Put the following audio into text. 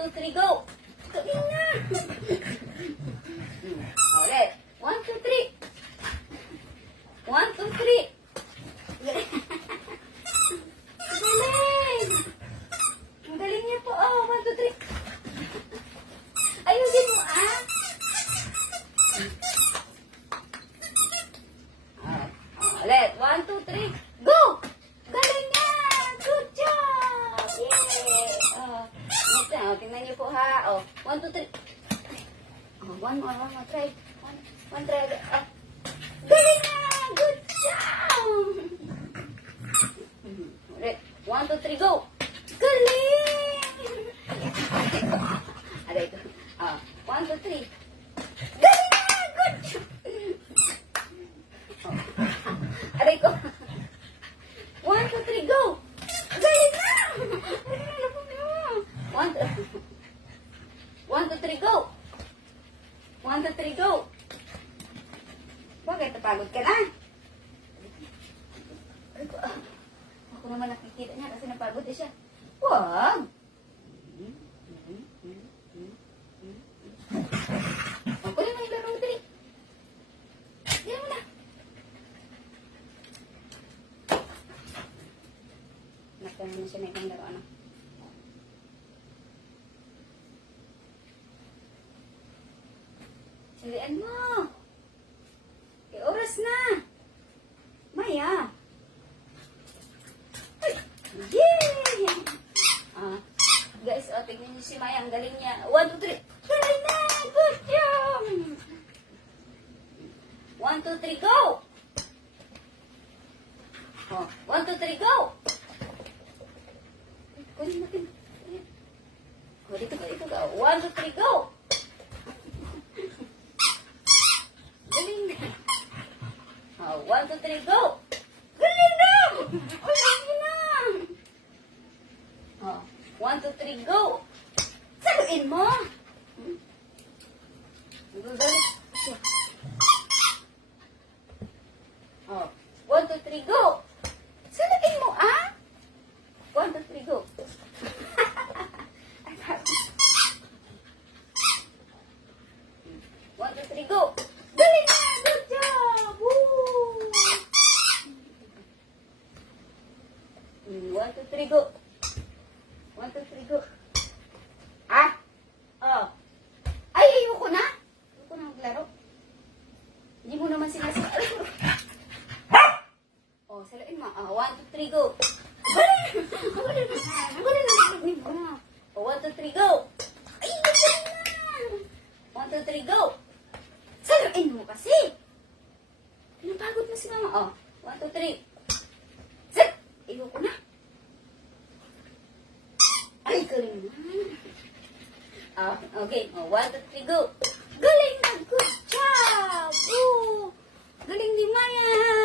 2, 3, go! Galing na! Ulit. 1, 2, 3. 1, 2, 3. Galing! Ang galing niya po. Oh, 1, 2, 3. Ayusin mo, ah. Ulit. 1, 2, 3. Go! Galing niya! Good job! Yay! Next na. Tingnan niyo po, ha. 1, 2, 3. One more. Try. One try. Galing na! Good job! Ulit. 1, 2, 3, go! Galing! Aray ko. 1, 2, 3. Galing na! Good job! Aray ko. 1, 2, 3, go! Galing na! 1, 2, 3, go! 1, 2, 3, go! Bakit? Napagod ka na? Ako naman nakikita niya kasi napagod na siya. Wag! Ako naman yung laro mo dali. Yan mo na. Nakita na siya na ibang laro. Ano? Salian mo. Oras na. Maya. Ay, yay! Guys, tignan niyo si Maya. Ang galing niya. 1, 2, 3. Galing na! Good job! 1, 2, 3, go! 1, 2, 3, go! Kunin natin. Dito ka. 1, 2, 3, go! Galing na. 1, 2, 3, go! Galing na! Galing na! 1, 2, 3, go! Saluin mo! Gagalit siya. 1, 2, 3, go! Saluin mo, ah! 1, 2, 3, go! 1, 2, 3, go! Galing na! Good job! Woo! 1, 2, 3, go! 1, 2, 3, go! Ah! Ay, ayoko na! Ayoko na maglaro. Hindi mo naman sinasabi. Saluin mo. 1, 2, 3, go! Galing! Galing na! 1, 2, 3, go! Ay, galing na! 1, 2, 3, go! Saluin mo kasi. Pinapagod mo si mama. 1, 2, 3. Sit! Ayoko na. Ay, galing na. Okay. 1, 2, 3, go. Galing na. Good job. Galing ni Maya.